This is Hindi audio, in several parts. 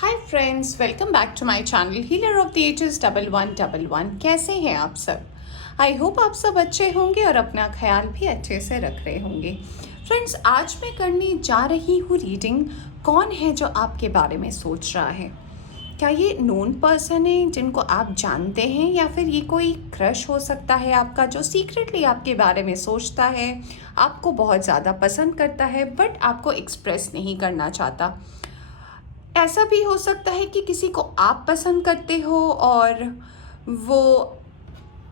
Hi friends, welcome back to my channel healer of the ages 1111। कैसे हैं आप सब? आई होप आप सब अच्छे होंगे और अपना ख्याल भी अच्छे से रख रहे होंगे। फ्रेंड्स, आज मैं करने जा रही हूँ रीडिंग कौन है जो आपके बारे में सोच रहा है। क्या ये नोन पर्सन है जिनको आप जानते हैं, या फिर ये कोई क्रश हो सकता है आपका जो सीक्रेटली आपके बारे में सोचता है, आपको बहुत ज़्यादा पसंद करता है बट आपको एक्सप्रेस नहीं करना चाहता। ऐसा भी हो सकता है कि किसी को आप पसंद करते हो और वो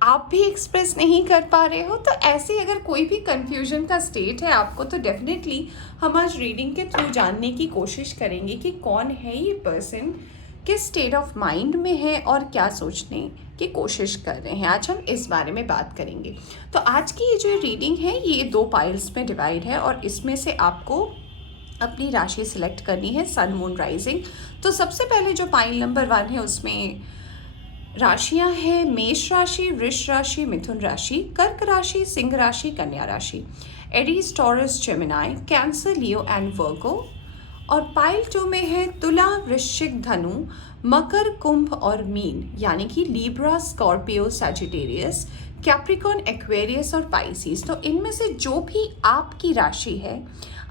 आप भी एक्सप्रेस नहीं कर पा रहे हो। तो ऐसे अगर कोई भी कंफ्यूजन का स्टेट है आपको, तो डेफिनेटली हम आज रीडिंग के थ्रू जानने की कोशिश करेंगे कि कौन है ये पर्सन, किस स्टेट ऑफ माइंड में है और क्या सोचने की कोशिश कर रहे हैं। आज हम इस बारे में बात करेंगे। तो आज की ये जो रीडिंग है ये 2 पाइल्स में डिवाइड है और इसमें से आपको अपनी राशि सिलेक्ट करनी है, सन मून राइजिंग। तो सबसे पहले जो पाइल नंबर 1 है उसमें राशियां हैं मेष राशि, वृष राशि, मिथुन राशि, कर्क राशि, सिंह राशि, कन्या राशि, Aries, Taurus, Gemini, Cancer, Leo and वर्गो। और पाइल 2 में है तुला, वृश्चिक, धनु, मकर, कुंभ और मीन, यानी कि Libra, Scorpio, Sagittarius, Capricorn, Aquarius और पाइसिस। तो इनमें से जो भी आपकी राशि है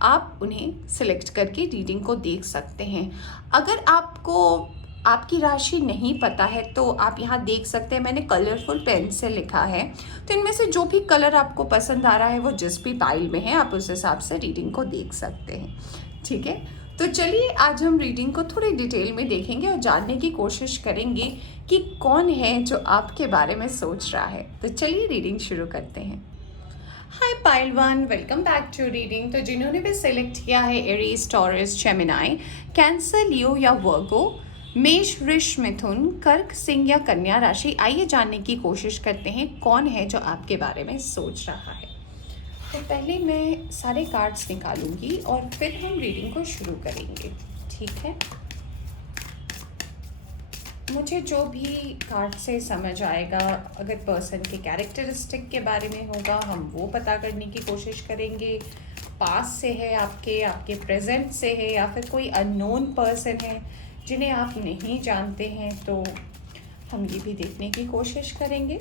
आप उन्हें सिलेक्ट करके रीडिंग को देख सकते हैं। अगर आपको आपकी राशि नहीं पता है तो आप यहाँ देख सकते हैं, मैंने कलरफुल पेन से लिखा है। तो इनमें से जो भी कलर आपको पसंद आ रहा है वो जिस भी पाइल में है आप उस हिसाब से रीडिंग को देख सकते हैं। ठीक है, तो चलिए आज हम रीडिंग को थोड़ी डिटेल में देखेंगे और जानने की कोशिश करेंगे कि कौन है जो आपके बारे में सोच रहा है। तो चलिए रीडिंग शुरू करते हैं। Hi pile 1, welcome back to reading. तो जिन्होंने भी सिलेक्ट किया है Aries, Taurus, Gemini, Cancer, Leo या वर्गो, मेष, वृष, मिथुन, कर्क, सिंह या कन्या राशि, आइए जानने की कोशिश करते हैं कौन है जो आपके बारे में सोच रहा है। तो पहले मैं सारे कार्ड्स निकालूंगी और फिर हम रीडिंग को शुरू करेंगे। ठीक है, मुझे जो भी कार्ड से समझ आएगा, अगर पर्सन के कैरेक्टरिस्टिक के बारे में होगा हम वो पता करने की कोशिश करेंगे। पास से है आपके प्रेजेंट से है, या फिर कोई अननोन पर्सन है जिन्हें आप नहीं जानते हैं, तो हम ये भी देखने की कोशिश करेंगे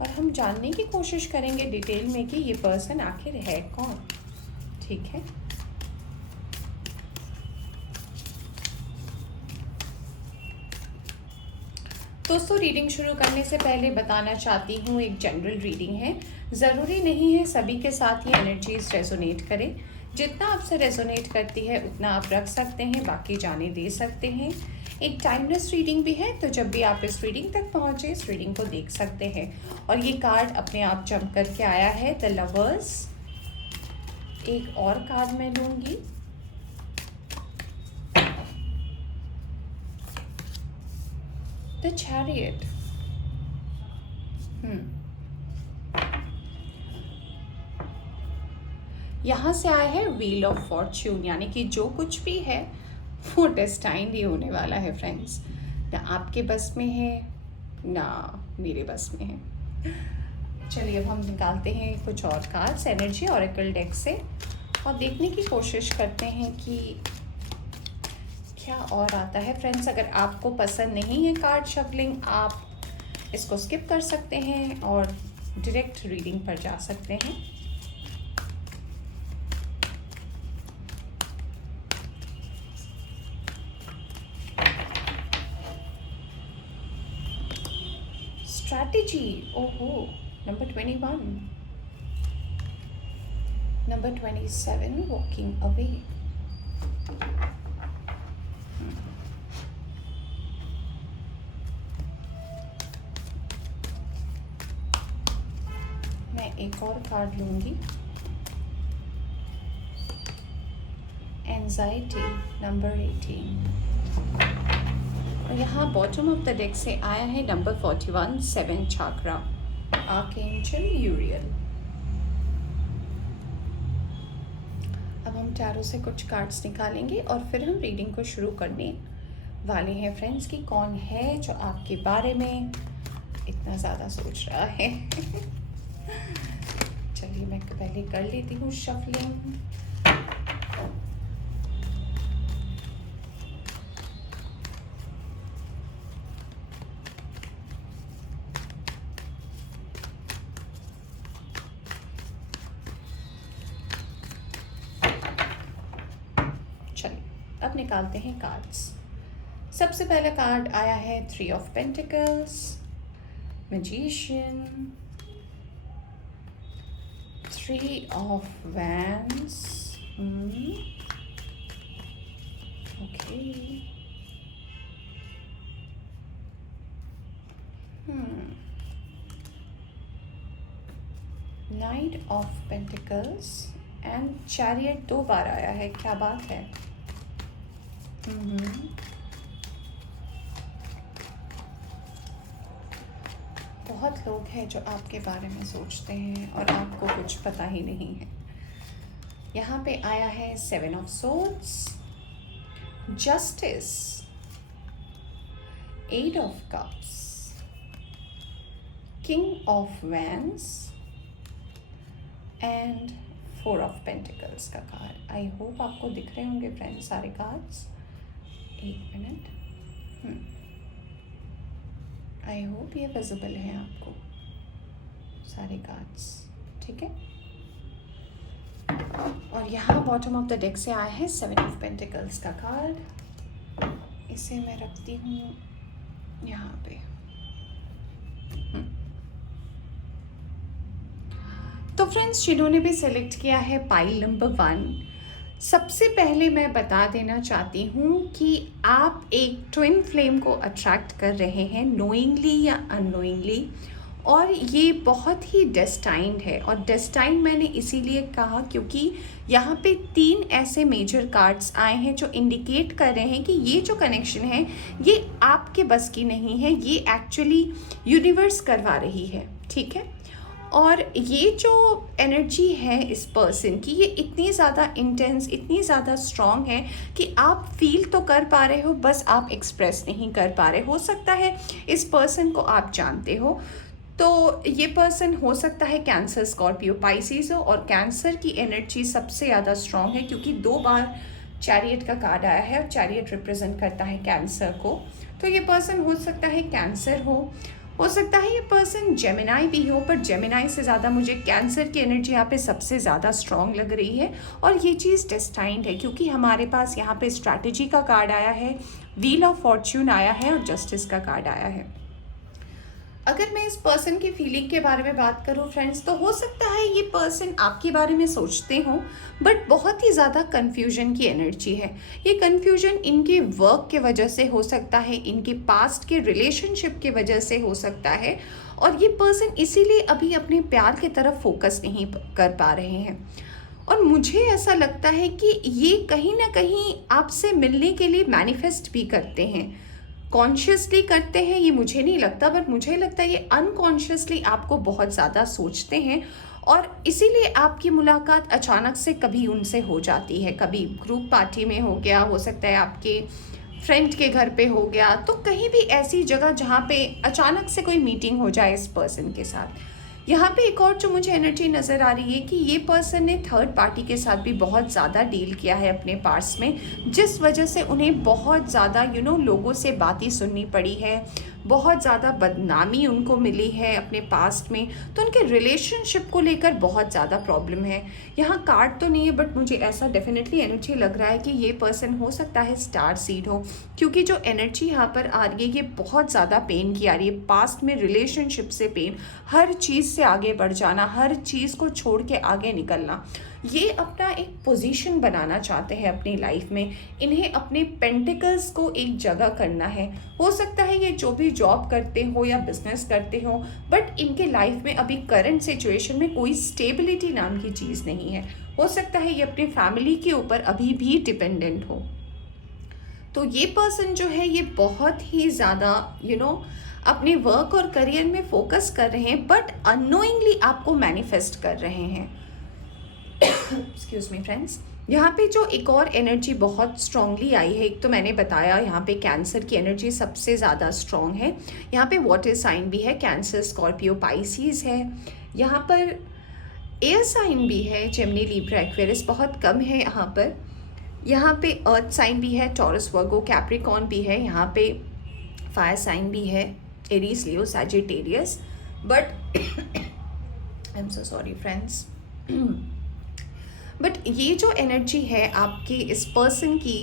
और हम जानने की कोशिश करेंगे डिटेल में कि ये पर्सन आखिर है कौन। ठीक है, दोस्तों रीडिंग शुरू करने से पहले बताना चाहती हूँ एक जनरल रीडिंग है, ज़रूरी नहीं है सभी के साथ ये एनर्जीज रेजोनेट करें। जितना आपसे रेजोनेट करती है उतना आप रख सकते हैं, बाकी जाने दे सकते हैं। एक टाइमलेस रीडिंग भी है, तो जब भी आप इस रीडिंग तक पहुँचे इस रीडिंग को देख सकते हैं। और ये कार्ड अपने आप जंप करके आया है, द लवर्स। एक और कार्ड मैं लूँगी, द चैरियट। यहाँ से आया है व्हील ऑफ फॉर्च्यून, यानी कि जो कुछ भी है वो डेस्टाइंड ही होने वाला है फ्रेंड्स। ना आपके बस में है ना मेरे बस में है। चलिए अब हम निकालते हैं कुछ और कार्ड्स एनर्जी ऑरेकल डेक से और देखने की कोशिश करते हैं कि क्या और आता है। फ्रेंड्स, अगर आपको पसंद नहीं है कार्ड शफलिंग, आप इसको स्किप कर सकते हैं और डायरेक्ट रीडिंग पर जा सकते हैं। स्ट्रैटेजी, ओहो, नंबर 21, नंबर 27, वॉकिंग अवे। मैं एक और कार्ड लूंगी, एंजाइटी, नंबर 18। और यहाँ बॉटम ऑफ द डेक से आया है नंबर 41, 7 चाक्रा, आर्कएंजल यूरियल। अब हम टैरो से कुछ कार्ड्स निकालेंगे और फिर हम रीडिंग को शुरू करने वाले हैं फ्रेंड्स कि कौन है जो आपके बारे में इतना ज़्यादा सोच रहा है। चलिए मैं पहले कर लेती हूँ शफलिंग। अब निकालते हैं कार्ड्स। सबसे पहला कार्ड आया है 3 of pentacles, magician, 3 of wands, okay, night of pentacles and chariot 2 बार आया है, क्या बात है। बहुत लोग हैं जो आपके बारे में सोचते हैं और आपको कुछ पता ही नहीं है। यहाँ पे आया है 7 of swords, justice, 8 of cups, king of wands and 4 of pentacles का कार्ड। आई होप आपको दिख रहे होंगे फ्रेंड्स सारे कार्ड्स। एक मिनट, आई होप ये विजिबल है आपको सारे कार्ड्स, ठीक है। और यहाँ बॉटम ऑफ द डेक से आया है 7 ऑफ पेंटिकल्स का कार्ड। इसे मैं रखती हूँ यहाँ पे। तो फ्रेंड्स, जिन्होंने भी सेलेक्ट किया है पाइल नंबर 1, सबसे पहले मैं बता देना चाहती हूँ कि आप एक ट्विन फ्लेम को अट्रैक्ट कर रहे हैं, नोइंगली या अननोइंगली, और ये बहुत ही डेस्टाइंड है। और डेस्टाइंड मैंने इसीलिए कहा क्योंकि यहाँ पे 3 ऐसे मेजर कार्ड्स आए हैं जो इंडिकेट कर रहे हैं कि ये जो कनेक्शन है ये आपके बस की नहीं है, ये एक्चुअली यूनिवर्स करवा रही है, ठीक है। और ये जो एनर्जी है इस पर्सन की, ये इतनी ज़्यादा इंटेंस, इतनी ज़्यादा स्ट्रॉन्ग है कि आप फील तो कर पा रहे हो, बस आप एक्सप्रेस नहीं कर पा रहे हो। सकता है इस पर्सन को आप जानते हो, तो ये पर्सन हो सकता है कैंसर, स्कॉर्पियो, पाइसिस हो। और कैंसर की एनर्जी सबसे ज़्यादा स्ट्रॉन्ग है क्योंकि 2 बार चैरियट का कार्ड आया है और चैरियट रिप्रेजेंट करता है कैंसर को। तो ये पर्सन हो सकता है कैंसर हो सकता है ये पर्सन जेमिनाई भी हो, पर जेमिनाई से ज़्यादा मुझे कैंसर की एनर्जी यहाँ पे सबसे ज़्यादा स्ट्रॉन्ग लग रही है। और ये चीज़ डेस्टाइंड है क्योंकि हमारे पास यहाँ पे स्ट्रैटेजी का कार्ड आया है, व्हील ऑफ फॉर्च्यून आया है और जस्टिस का कार्ड आया है। अगर मैं इस पर्सन की फीलिंग के बारे में बात करूं फ्रेंड्स, तो हो सकता है ये पर्सन आपके बारे में सोचते हो, बट बहुत ही ज़्यादा कन्फ्यूजन की एनर्जी है। ये कन्फ्यूजन इनके वर्क के वजह से हो सकता है, इनके पास्ट के रिलेशनशिप के वजह से हो सकता है, और ये पर्सन इसीलिए अभी अपने प्यार की तरफ फोकस नहीं कर पा रहे हैं। और मुझे ऐसा लगता है कि ये कहीं ना कहीं आपसे मिलने के लिए मैनिफेस्ट भी करते हैं। कॉन्शियसली करते हैं ये मुझे नहीं लगता, बट मुझे लगता है ये अनकॉन्शियसली आपको बहुत ज़्यादा सोचते हैं, और इसीलिए आपकी मुलाकात अचानक से कभी उनसे हो जाती है। कभी ग्रुप पार्टी में हो गया, हो सकता है आपके फ्रेंड के घर पे हो गया, तो कहीं भी ऐसी जगह जहाँ पे अचानक से कोई मीटिंग हो जाए इस पर्सन के साथ। यहाँ पे एक और जो मुझे एनर्जी नज़र आ रही है कि ये पर्सन ने थर्ड पार्टी के साथ भी बहुत ज़्यादा डील किया है अपने पास्ट में, जिस वजह से उन्हें बहुत ज़्यादा लोगों से बातें सुननी पड़ी है, बहुत ज़्यादा बदनामी उनको मिली है अपने पास्ट में। तो उनके रिलेशनशिप को लेकर बहुत ज़्यादा प्रॉब्लम है। यहाँ कार्ड तो नहीं है, बट मुझे ऐसा डेफिनेटली एनर्जी लग रहा है कि ये पर्सन हो सकता है स्टार सीड हो, क्योंकि जो एनर्जी यहाँ पर आ रही है ये बहुत ज़्यादा पेन की आ रही है। पास्ट में रिलेशनशिप से पेन, हर चीज़ से आगे बढ़ जाना, हर चीज़ को छोड़ के आगे निकलना, ये अपना एक पोजीशन बनाना चाहते हैं अपनी लाइफ में। इन्हें अपने पेंटिकल्स को एक जगह करना है। हो सकता है ये जो भी जॉब करते हो या बिजनेस करते हो, बट इनके लाइफ में अभी करंट सिचुएशन में कोई स्टेबिलिटी नाम की चीज़ नहीं है। हो सकता है ये अपनी फैमिली के ऊपर अभी भी डिपेंडेंट हो। तो ये पर्सन जो है ये बहुत ही ज़्यादा अपने वर्क और करियर में फोकस कर रहे हैं, बट अननोइंगली आपको मैनिफेस्ट कर रहे हैं। एक्सक्यूज मी फ्रेंड्स, यहाँ पे जो एक और एनर्जी बहुत स्ट्रांगली आई है, एक तो मैंने बताया यहाँ पे कैंसर की एनर्जी सबसे ज़्यादा स्ट्रांग है। यहाँ पे वाटर साइन भी है, कैंसर, स्कॉर्पियो, पाइसिस है। यहाँ पर एयर साइन भी है, जेमिनी, लिब्रा, एक्वेरियस बहुत कम है यहाँ पर। यहाँ पे अर्थ साइन भी है, टॉरस, वर्गो, कैप्रिकॉर्न भी है। यहाँ पे फायर साइन भी है, Aries, Leo, Sagittarius. But I am so sorry friends, but ये जो एनर्जी है आपके इस पर्सन की,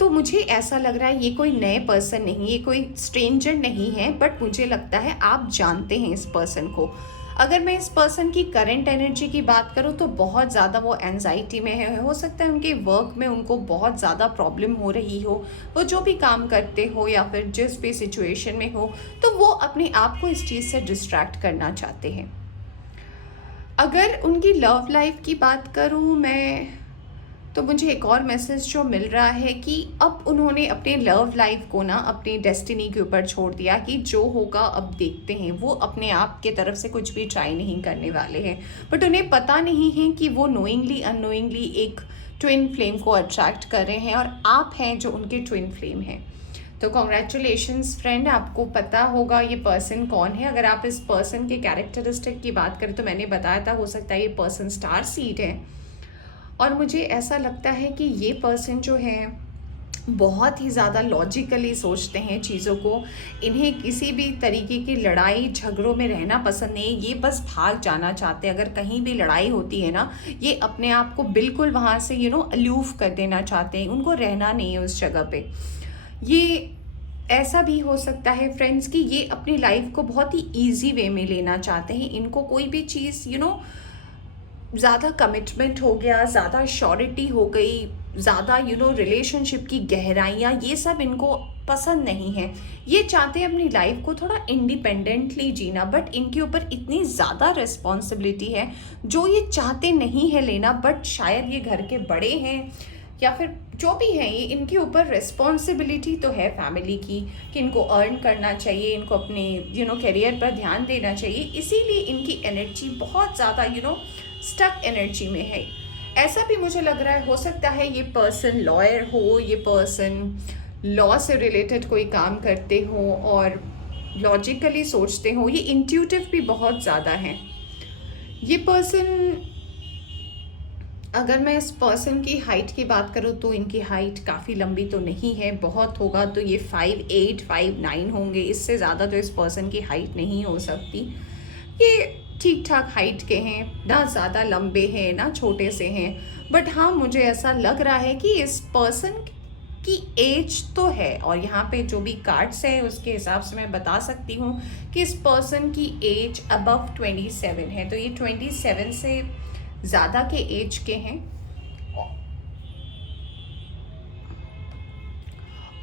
तो मुझे ऐसा लग रहा है ये कोई नए पर्सन नहीं, ये कोई स्ट्रेंजर नहीं है, बट मुझे लगता है आप जानते हैं इस पर्सन को। अगर मैं इस पर्सन की करंट एनर्जी की बात करूँ तो बहुत ज़्यादा वो एंजाइटी में है। हो सकता है उनके वर्क में उनको बहुत ज़्यादा प्रॉब्लम हो रही हो, वो जो भी काम करते हो या फिर जिस भी सिचुएशन में हो, तो वो अपने आप को इस चीज़ से डिस्ट्रैक्ट करना चाहते हैं। अगर उनकी लव लाइफ की बात करूँ मैं, तो मुझे एक और मैसेज जो मिल रहा है कि अब उन्होंने अपने लव लाइफ को ना अपनी डेस्टिनी के ऊपर छोड़ दिया कि जो होगा अब देखते हैं। वो अपने आप के तरफ से कुछ भी ट्राई नहीं करने वाले हैं, बट उन्हें पता नहीं है कि वो नोइंगली अननोइंगली एक ट्विन फ्लेम को अट्रैक्ट कर रहे हैं और आप हैं जो उनके ट्विन फ्लेम हैं। तो कॉन्ग्रेचुलेशंस फ्रेंड, आपको पता होगा ये पर्सन कौन है। अगर आप इस पर्सन के कैरेक्टरिस्टिक की बात करें तो मैंने बताया था, हो सकता है ये पर्सन स्टार सीड है। और मुझे ऐसा लगता है कि ये पर्सन जो है बहुत ही ज़्यादा लॉजिकली सोचते हैं चीज़ों को। इन्हें किसी भी तरीके की लड़ाई झगड़ों में रहना पसंद नहीं, ये बस भाग जाना चाहते हैं। अगर कहीं भी लड़ाई होती है ना, ये अपने आप को बिल्कुल वहाँ से अलूफ कर देना चाहते हैं, उनको रहना नहीं है उस जगह पे। ये ऐसा भी हो सकता है फ्रेंड्स कि ये अपनी लाइफ को बहुत ही ईजी वे में लेना चाहते हैं। इनको कोई भी चीज़ ज़्यादा कमिटमेंट हो गया, ज़्यादा श्योरिटी हो गई, ज़्यादा रिलेशनशिप की गहराइयाँ, ये सब इनको पसंद नहीं है। ये चाहते हैं अपनी लाइफ को थोड़ा इंडिपेंडेंटली जीना, बट इनके ऊपर इतनी ज़्यादा रिस्पॉन्सिबिलिटी है जो ये चाहते नहीं है लेना। बट शायद ये घर के बड़े हैं या फिर जो भी है, ये इनके ऊपर रिस्पॉन्सिबिलिटी तो है फैमिली की कि इनको अर्न करना चाहिए, इनको अपने करियर पर ध्यान देना चाहिए। इसीलिए इनकी एनर्जी बहुत ज़्यादा स्टक एनर्जी में है। ऐसा भी मुझे लग रहा है, हो सकता है ये पर्सन लॉयर हो, ये पर्सन लॉ से रिलेटेड कोई काम करते हो और लॉजिकली सोचते हो। ये इंट्यूटिव भी बहुत ज़्यादा हैं। ये पर्सन, अगर मैं इस पर्सन की हाइट की बात करूँ तो इनकी हाइट काफ़ी लंबी तो नहीं है, बहुत होगा तो ये 5'8", 5'9" होंगे। इससे ज़्यादा तो इस पर्सन की हाइट नहीं हो सकती। ये ठीक ठाक हाइट के हैं, ना ज़्यादा लंबे हैं ना छोटे से हैं। बट हाँ, मुझे ऐसा लग रहा है कि इस पर्सन की एज तो है, और यहाँ पे जो भी कार्ड्स है उसके हिसाब से मैं बता सकती हूँ कि इस पर्सन की एज अबव 27 है। तो ये 27 से ज़्यादा के एज के हैं।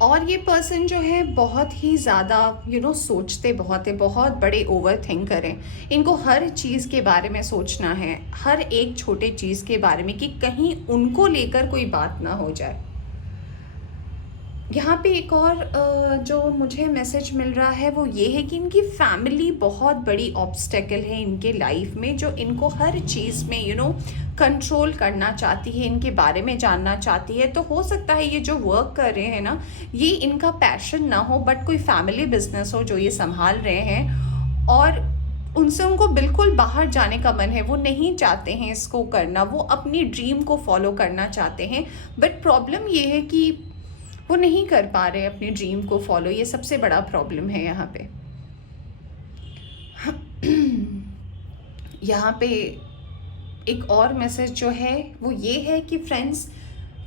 और ये पर्सन जो है बहुत ही ज़्यादा सोचते बहुत है, बहुत बड़े ओवर थिंकर हैं। इनको हर चीज़ के बारे में सोचना है, हर एक छोटे चीज़ के बारे में, कि कहीं उनको लेकर कोई बात ना हो जाए। यहाँ पे एक और जो मुझे मैसेज मिल रहा है वो ये है कि इनकी फैमिली बहुत बड़ी ऑब्स्टेकल है इनके लाइफ में, जो इनको हर चीज़ में कंट्रोल करना चाहती है, इनके बारे में जानना चाहती है। तो हो सकता है ये जो वर्क कर रहे हैं ना, ये इनका पैशन ना हो, बट कोई फैमिली बिजनेस हो जो ये संभाल रहे हैं, और उनसे उनको बिल्कुल बाहर जाने का मन है। वो नहीं चाहते हैं इसको करना, वो अपनी ड्रीम को फॉलो करना चाहते हैं। बट प्रॉब्लम ये है कि वो नहीं कर पा रहे अपनी ड्रीम को फॉलो। ये सबसे बड़ा प्रॉब्लम है यहाँ पे। यहाँ पे एक और मैसेज जो है वो ये है कि फ्रेंड्स,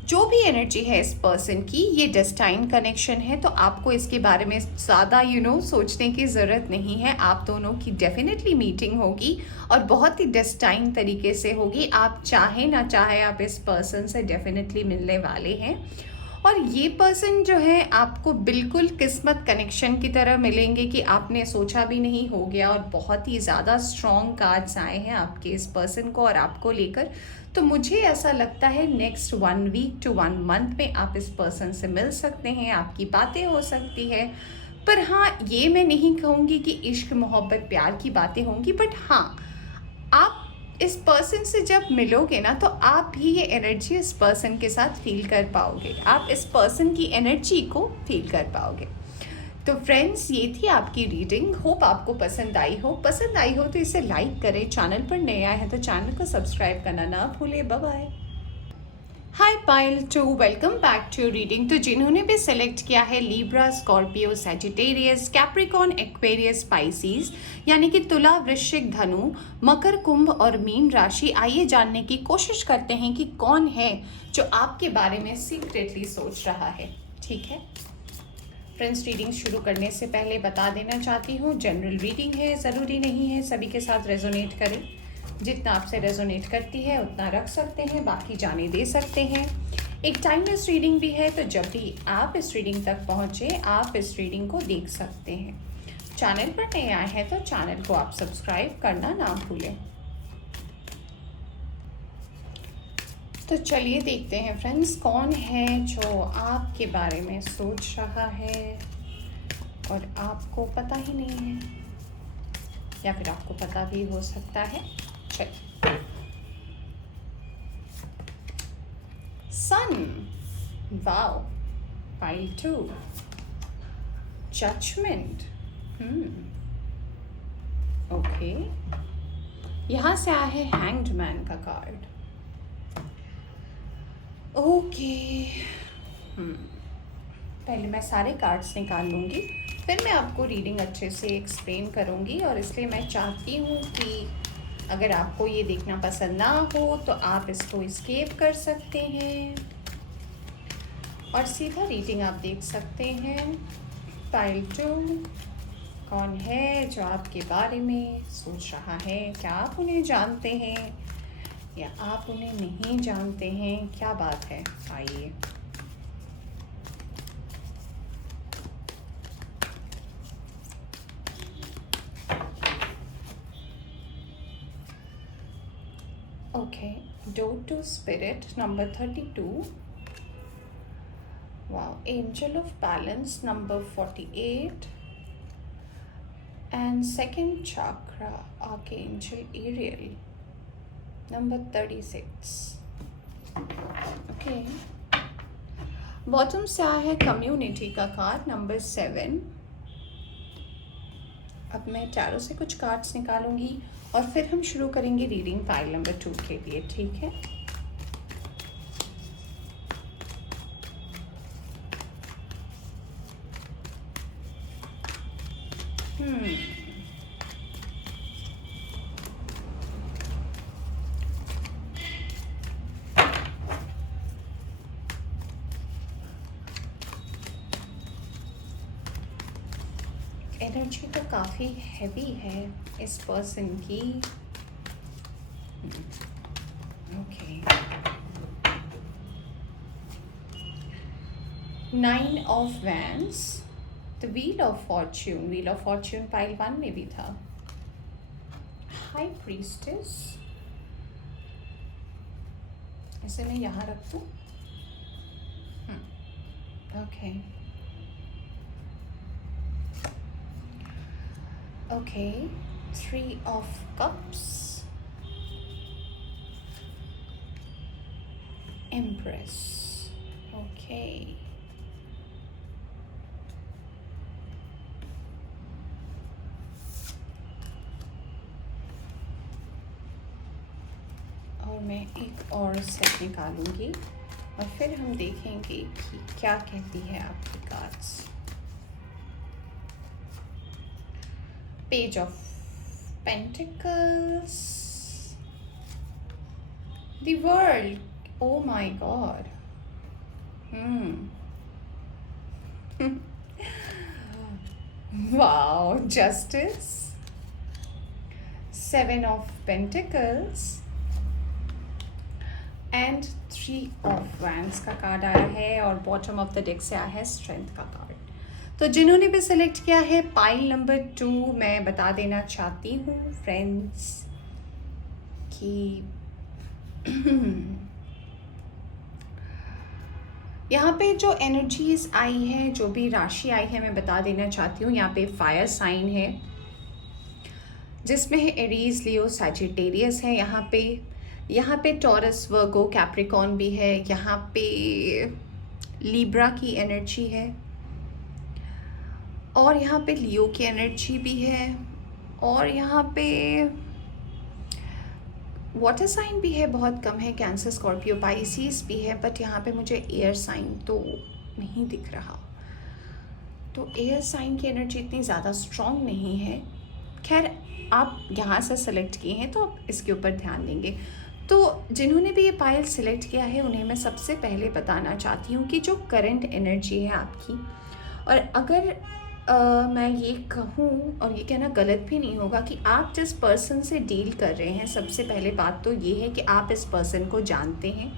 जो भी एनर्जी है इस पर्सन की, ये डेस्टाइन कनेक्शन है। तो आपको इसके बारे में ज़्यादा सोचने की ज़रूरत नहीं है। आप दोनों की डेफिनेटली मीटिंग होगी और बहुत ही डेस्टाइन तरीके से होगी। आप चाहे ना चाहे आप इस पर्सन से डेफिनेटली मिलने वाले हैं। और ये पर्सन जो है आपको बिल्कुल किस्मत कनेक्शन की तरह मिलेंगे कि आपने सोचा भी नहीं हो गया। और बहुत ही ज़्यादा स्ट्रॉन्ग कार्ड्स आए हैं आपके इस पर्सन को और आपको लेकर। तो मुझे ऐसा लगता है नेक्स्ट 1 वीक to 1 मंथ में आप इस पर्सन से मिल सकते हैं, आपकी बातें हो सकती है। पर हाँ, ये मैं नहीं कहूँगी कि इश्क मोहब्बत प्यार की बातें होंगी, बट हाँ, आप इस पर्सन से जब मिलोगे ना, तो आप भी ये एनर्जी इस पर्सन के साथ फील कर पाओगे, आप इस पर्सन की एनर्जी को फील कर पाओगे। तो फ्रेंड्स, ये थी आपकी रीडिंग। होप आपको पसंद आई हो। पसंद आई हो तो इसे लाइक करें, चैनल पर नए आए हैं तो चैनल को सब्सक्राइब करना ना भूलें। Bye bye. Hi Payal 2, welcome back to reading. तो जिन्होंने भी सेलेक्ट किया है Libra, Scorpio, Sagittarius, Capricorn, Aquarius, Pisces, यानी कि तुला, वृश्चिक, धनु, मकर, कुंभ और मीन राशि, आइए जानने की कोशिश करते हैं कि कौन है जो आपके बारे में सीक्रेटली सोच रहा है। ठीक है फ्रेंड्स, रीडिंग शुरू करने से पहले बता देना चाहती हूँ, जनरल रीडिंग है, ज़रूरी नहीं है सभी के साथ रेजोनेट करें। जितना आपसे रेजोनेट करती है उतना रख सकते हैं, बाकी जाने दे सकते हैं। एक टाइमलेस रीडिंग भी है, तो जब भी आप इस रीडिंग तक पहुँचे आप इस रीडिंग को देख सकते हैं। चैनल पर नए आए हैं तो चैनल को आप सब्सक्राइब करना ना भूलें। तो चलिए देखते हैं फ्रेंड्स, कौन है जो आपके बारे में सोच रहा है और आपको पता ही नहीं है, या फिर आपको पता भी हो सकता है। चलिए, सन, वाओ, पाइल 2, जजमेंट, ओके, यहाँ से आया है हैंग्ड मैन का कार्ड। ओके, पहले मैं सारे कार्ड्स निकाल लूँगी, फिर मैं आपको रीडिंग अच्छे से एक्सप्लेन करूँगी। और इसलिए मैं चाहती हूँ कि अगर आपको ये देखना पसंद ना हो तो आप इसको स्किप कर सकते हैं और सीधा रीडिंग आप देख सकते हैं। पाइल 2, कौन है जो आपके बारे में सोच रहा है? क्या आप उन्हें जानते हैं या आप उन्हें नहीं जानते हैं? क्या बात है, आइए। Okay, door to spirit number 32, wow, angel of balance number 48, and second chakra archangel Ariel number 36. Okay, bottom से आया है कम्युनिटी का कार्ड नंबर 7। अब मैं टैरो से कुछ कार्ड्स निकालूंगी और फिर हम शुरू करेंगे रीडिंग पाइल नंबर 2 के लिए, ठीक है। एनर्जी तो काफ़ी हैवी है इस पर्सन की। Okay, 9 of wands, the wheel of Fortune, wheel of Fortune pile 1 में भी था। हाई प्रीस्टेस, इसे मैं यहाँ रख दूँ। Okay, okay, 3 of cups, empress, okay, और मैं एक और सेट निकालूंगी और फिर हम देखेंगे कि क्या कहती है आपकी cards. Page of Pentacles, the World, oh my God, wow, Justice, 7 of Pentacles and 3 of Wands का कार्ड आया है और बॉटम ऑफ द डेक से आया है स्ट्रेंथ का कार्ड। तो जिन्होंने भी सिलेक्ट किया है पाइल नंबर 2, मैं बता देना चाहती हूँ फ्रेंड्स कि यहाँ पे जो एनर्जीज आई है, जो भी राशि आई है, मैं बता देना चाहती हूँ। यहाँ पे फायर साइन है जिसमें है एरीज, लियो, सैजिटेरियस है। यहाँ पे टॉरस, वर्गो, कैप्रिकॉर्न भी है। यहाँ पे लिब्रा की एनर्जी है और यहाँ पे लियो की एनर्जी भी है और यहाँ पे वाटर साइन भी है, बहुत कम है, कैंसर, स्कॉर्पियो, पाइसिस भी है, बट यहाँ पे मुझे एयर साइन तो नहीं दिख रहा। तो एयर साइन की एनर्जी इतनी ज़्यादा स्ट्रॉन्ग नहीं है। खैर, आप यहाँ से सेलेक्ट किए हैं तो आप इसके ऊपर ध्यान देंगे। तो जिन्होंने भी ये पायल सिलेक्ट किया है उन्हें मैं सबसे पहले बताना चाहती हूँ कि जो करंट एनर्जी है आपकी, और अगर मैं ये कहूँ और ये कहना गलत भी नहीं होगा कि आप जिस पर्सन से डील कर रहे हैं, सबसे पहले बात तो ये है कि आप इस पर्सन को जानते हैं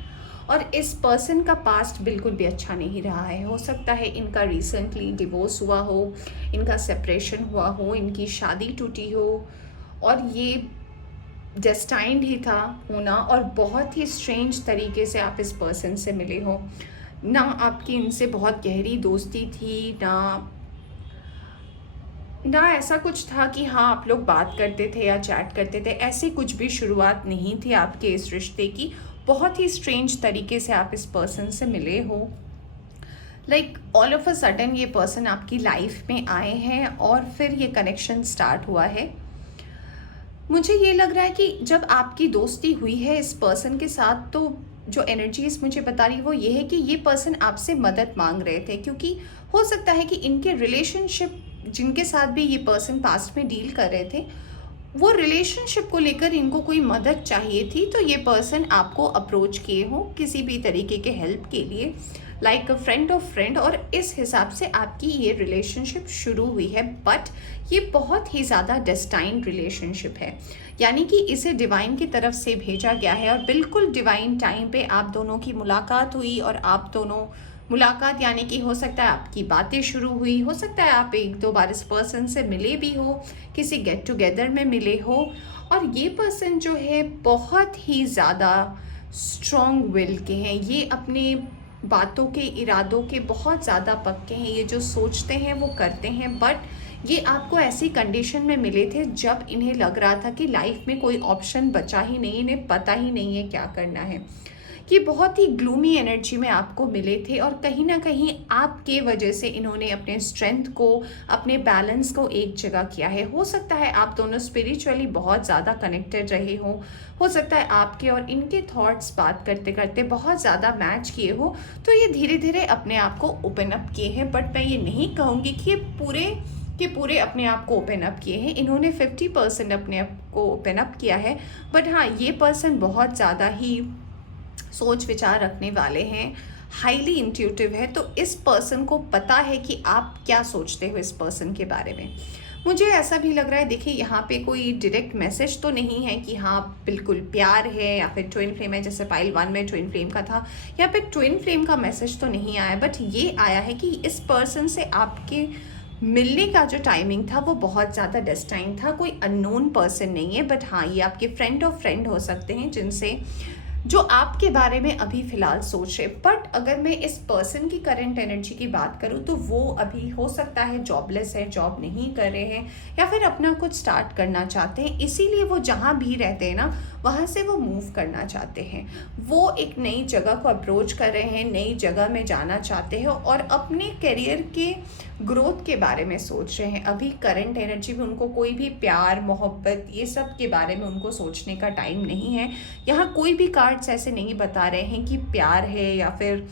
और इस पर्सन का पास्ट बिल्कुल भी अच्छा नहीं रहा है। हो सकता है इनका रिसेंटली डिवोर्स हुआ हो, इनका सेपरेशन हुआ हो, इनकी शादी टूटी हो और ये डेस्टाइंड ही था होना, और बहुत ही स्ट्रेंज तरीके से आप इस पर्सन से मिले हो। ना आपकी इनसे बहुत गहरी दोस्ती थी, ना ऐसा कुछ था कि हाँ आप लोग बात करते थे या चैट करते थे, ऐसी कुछ भी शुरुआत नहीं थी आपके इस रिश्ते की। बहुत ही स्ट्रेंज तरीके से आप इस पर्सन से मिले हो। Like all of a sudden ये पर्सन आपकी लाइफ में आए हैं और फिर ये कनेक्शन स्टार्ट हुआ है। मुझे ये लग रहा है कि जब आपकी दोस्ती हुई है इस पर्सन के साथ, तो जो एनर्जीज मुझे बता रही है वो ये है कि ये पर्सन आपसे मदद मांग रहे थे, क्योंकि हो सकता है कि इनके रिलेशनशिप जिनके साथ भी ये पर्सन पास्ट में डील कर रहे थे, वो रिलेशनशिप को लेकर इनको कोई मदद चाहिए थी, तो ये पर्सन आपको अप्रोच किए हो किसी भी तरीके के हेल्प के लिए, like a friend of friend, और इस हिसाब से आपकी ये रिलेशनशिप शुरू हुई है। बट ये बहुत ही ज़्यादा डेस्टाइन्ड रिलेशनशिप है, यानी कि इसे डिवाइन की तरफ से भेजा गया है और बिल्कुल डिवाइन टाइम पे आप दोनों की मुलाकात हुई। और आप दोनों मुलाकात यानी कि हो सकता है आपकी बातें शुरू हुई, हो सकता है आप एक दो बार इस पर्सन से मिले भी हो, किसी गेट टुगेदर में मिले हो। और ये पर्सन जो है बहुत ही ज़्यादा स्ट्रॉन्ग विल के हैं, ये अपने बातों के इरादों के बहुत ज़्यादा पक्के हैं, ये जो सोचते हैं वो करते हैं। बट ये आपको ऐसी कंडीशन में मिले थे जब इन्हें लग रहा था कि लाइफ में कोई ऑप्शन बचा ही नहीं, इन्हें पता ही नहीं है क्या करना है। ये बहुत ही ग्लूमी एनर्जी में आपको मिले थे और कहीं ना कहीं आपके वजह से इन्होंने अपने स्ट्रेंथ को, अपने बैलेंस को एक जगह किया है। हो सकता है आप दोनों स्पिरिचुअली बहुत ज़्यादा कनेक्टेड रहे हो सकता है आपके और इनके थॉट्स बात करते करते बहुत ज़्यादा मैच किए हो, तो ये धीरे धीरे अपने आप को ओपन अप किए हैं। बट मैं ये नहीं कहूँगी कि ये पूरे अपने आप को ओपन अप किए हैं, इन्होंने 50% अपने आप को ओपन अप किया है। बट हाँ, ये पर्सन बहुत ज़्यादा ही सोच विचार रखने वाले हैं, हाईली इंट्यूटिव है, तो इस पर्सन को पता है कि आप क्या सोचते हो इस पर्सन के बारे में। मुझे ऐसा भी लग रहा है, देखिए यहाँ पे कोई डायरेक्ट मैसेज तो नहीं है कि हाँ बिल्कुल प्यार है या फिर ट्विन फ्लेम है, जैसे पाइल 1 में ट्विन फ्लेम का था, यहाँ पे ट्विन फ्लेम का मैसेज तो नहीं आया। बट ये आया है कि इस पर्सन से आपके मिलने का जो टाइमिंग था वो बहुत ज़्यादा डेस्टाइन था, कोई अननोन पर्सन नहीं है। बट हाँ, ये आपके फ्रेंड ऑफ फ्रेंड हो सकते हैं जिनसे जो आपके बारे में अभी फ़िलहाल सोच रहे। बट अगर मैं इस पर्सन की करंट एनर्जी की बात करूँ तो वो अभी हो सकता है जॉबलेस है, जॉब नहीं कर रहे हैं या फिर अपना कुछ स्टार्ट करना चाहते हैं, इसीलिए वो जहाँ भी रहते हैं ना वहाँ से वो मूव करना चाहते हैं। वो एक नई जगह को अप्रोच कर रहे हैं, नई जगह में जाना चाहते हैं और अपने करियर के ग्रोथ के बारे में सोच रहे हैं। अभी करंट एनर्जी में उनको कोई भी प्यार मोहब्बत ये सब के बारे में उनको सोचने का टाइम नहीं है। यहाँ कोई भी कार्ड्स ऐसे नहीं बता रहे हैं कि प्यार है या फिर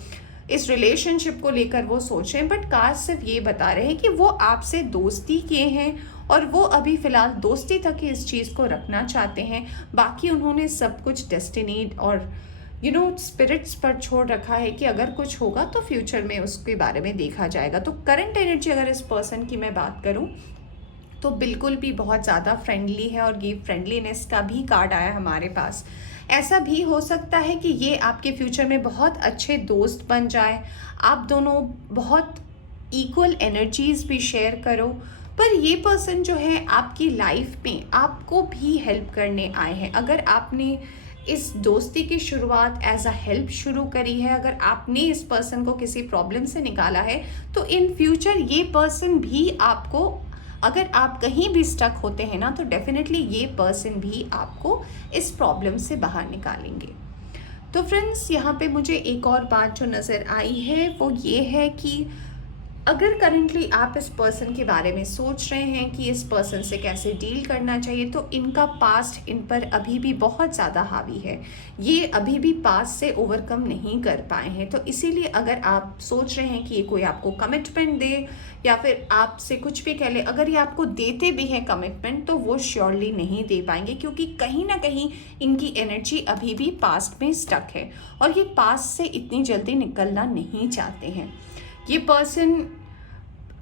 इस रिलेशनशिप को लेकर वो सोच रहे हैं। बट कार्ड सिर्फ ये बता रहे हैं कि वो आपसे दोस्ती किए हैं और वो अभी फ़िलहाल दोस्ती तक ही इस चीज़ को रखना चाहते हैं। बाकी उन्होंने सब कुछ डेस्टिनी और स्पिरिट्स पर छोड़ रखा है कि अगर कुछ होगा तो फ्यूचर में उसके बारे में देखा जाएगा। तो करंट एनर्जी अगर इस पर्सन की मैं बात करूं तो बिल्कुल भी बहुत ज़्यादा फ्रेंडली है और ये फ्रेंडलीनेस का भी कार्ड आया हमारे पास। ऐसा भी हो सकता है कि ये आपके फ्यूचर में बहुत अच्छे दोस्त बन जाए, आप दोनों बहुत इक्वल एनर्जीज भी शेयर करो। पर ये पर्सन जो है आपकी लाइफ में आपको भी हेल्प करने आए हैं। अगर आपने इस दोस्ती की शुरुआत एज अ हेल्प शुरू करी है, अगर आपने इस पर्सन को किसी प्रॉब्लम से निकाला है, तो इन फ्यूचर ये पर्सन भी आपको, अगर आप कहीं भी स्टक होते हैं ना, तो डेफिनेटली ये पर्सन भी आपको इस प्रॉब्लम से बाहर निकालेंगे। तो फ्रेंड्स, यहाँ पे मुझे एक और बात जो नज़र आई है वो ये है कि अगर करेंटली आप इस पर्सन के बारे में सोच रहे हैं कि इस पर्सन से कैसे डील करना चाहिए, तो इनका पास्ट इन पर अभी भी बहुत ज़्यादा हावी है। ये अभी भी पास्ट से ओवरकम नहीं कर पाए हैं। तो इसीलिए अगर आप सोच रहे हैं कि ये कोई आपको कमिटमेंट दे या फिर आपसे कुछ भी कह ले, अगर ये आपको देते भी हैं कमिटमेंट, तो वो श्योरली नहीं दे पाएंगे, क्योंकि कहीं ना कहीं इनकी एनर्जी अभी भी पास्ट में स्टक है और ये पास्ट से इतनी जल्दी निकलना नहीं चाहते हैं। ये पर्सन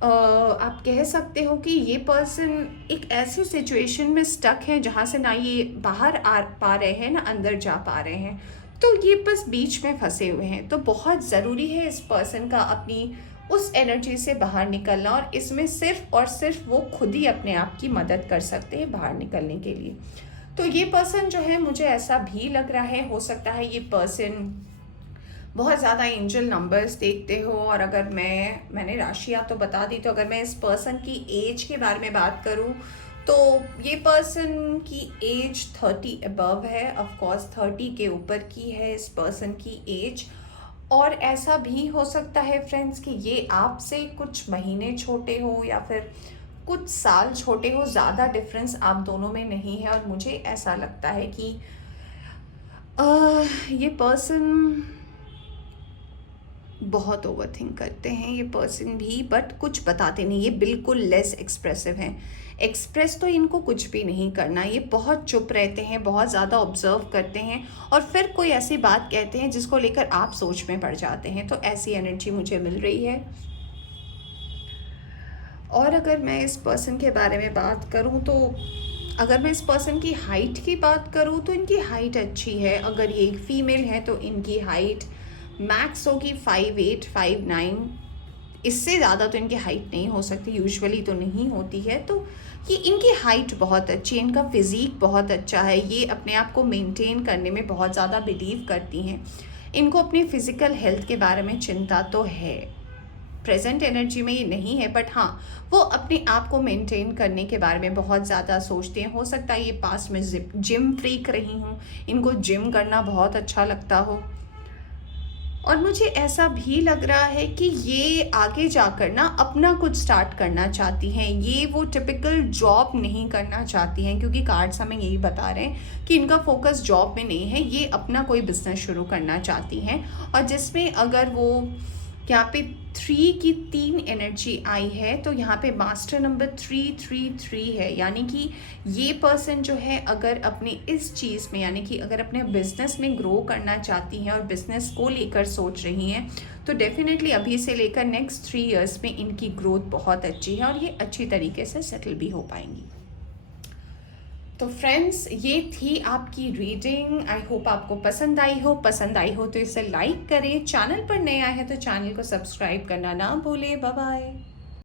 आप कह सकते हो कि ये पर्सन एक ऐसी सिचुएशन में स्टक है जहाँ से ना ये बाहर आ पा रहे हैं ना अंदर जा पा रहे हैं, तो ये बस बीच में फंसे हुए हैं। तो बहुत ज़रूरी है इस पर्सन का अपनी उस एनर्जी से बाहर निकलना, और इसमें सिर्फ और सिर्फ वो खुद ही अपने आप की मदद कर सकते हैं बाहर निकलने के लिए। तो ये पर्सन जो है, मुझे ऐसा भी लग रहा है, हो सकता है ये पर्सन बहुत ज़्यादा एंजल नंबर्स देखते हो। और अगर मैंने राशियाँ तो बता दी, तो अगर मैं इस पर्सन की एज के बारे में बात करूँ, तो ये पर्सन की एज 30 अबव है। ऑफ कोर्स 30 के ऊपर की है इस पर्सन की एज। और ऐसा भी हो सकता है फ्रेंड्स कि ये आपसे कुछ महीने छोटे हो या फिर कुछ साल छोटे हो, ज़्यादा डिफरेंस आप दोनों में नहीं है। और मुझे ऐसा लगता है कि ये पर्सन बहुत ओवरथिंक करते हैं ये पर्सन भी, बट कुछ बताते नहीं। ये बिल्कुल लेस एक्सप्रेसिव हैं। एक्सप्रेस तो इनको कुछ भी नहीं करना, ये बहुत चुप रहते हैं, बहुत ज़्यादा ऑब्जर्व करते हैं और फिर कोई ऐसी बात कहते हैं जिसको लेकर आप सोच में पड़ जाते हैं। तो ऐसी एनर्जी मुझे मिल रही है। और अगर मैं इस पर्सन के बारे में बात करूं, तो अगर मैं इस पर्सन की हाइट की बात करूं, तो इनकी हाइट अच्छी है। अगर ये एक फीमेल है तो इनकी हाइट मैक्स होगी 5'8", 5'9", इससे ज़्यादा तो इनकी हाइट नहीं हो सकती, यूजुअली तो नहीं होती है। तो ये इनकी हाइट बहुत अच्छी है, इनका फिज़ीक बहुत अच्छा है। ये अपने आप को मेंटेन करने में बहुत ज़्यादा बिलीव करती हैं। इनको अपनी फ़िज़िकल हेल्थ के बारे में चिंता तो है, प्रेजेंट एनर्जी में ये नहीं है, बट हाँ, वो अपने आप को मेंटेन करने के बारे में बहुत ज़्यादा सोचते हैं। हो सकता है ये पास में जिम फ्रीक रही हूँ, इनको जिम करना बहुत अच्छा लगता हो। और मुझे ऐसा भी लग रहा है कि ये आगे जाकर ना अपना कुछ स्टार्ट करना चाहती हैं। ये वो टिपिकल जॉब नहीं करना चाहती हैं, क्योंकि कार्ड्स हमें यही बता रहे हैं कि इनका फोकस जॉब में नहीं है। ये अपना कोई बिजनेस शुरू करना चाहती हैं, और जिसमें अगर वो यहाँ पे 3 की 3 एनर्जी आई है, तो यहाँ पे मास्टर नंबर 333 है। यानी कि ये पर्सन जो है, अगर अपने इस चीज़ में, यानी कि अगर अपने बिजनेस में ग्रो करना चाहती हैं और बिजनेस को लेकर सोच रही हैं, तो डेफिनेटली अभी से लेकर नेक्स्ट 3 इयर्स में इनकी ग्रोथ बहुत अच्छी है और ये अच्छी तरीके से सेटल भी हो पाएंगी। तो फ्रेंड्स, ये थी आपकी रीडिंग। आई होप आपको पसंद आई हो तो इसे लाइक करें। चैनल पर नए आए हैं तो चैनल को सब्सक्राइब करना ना भूलें। Bye bye.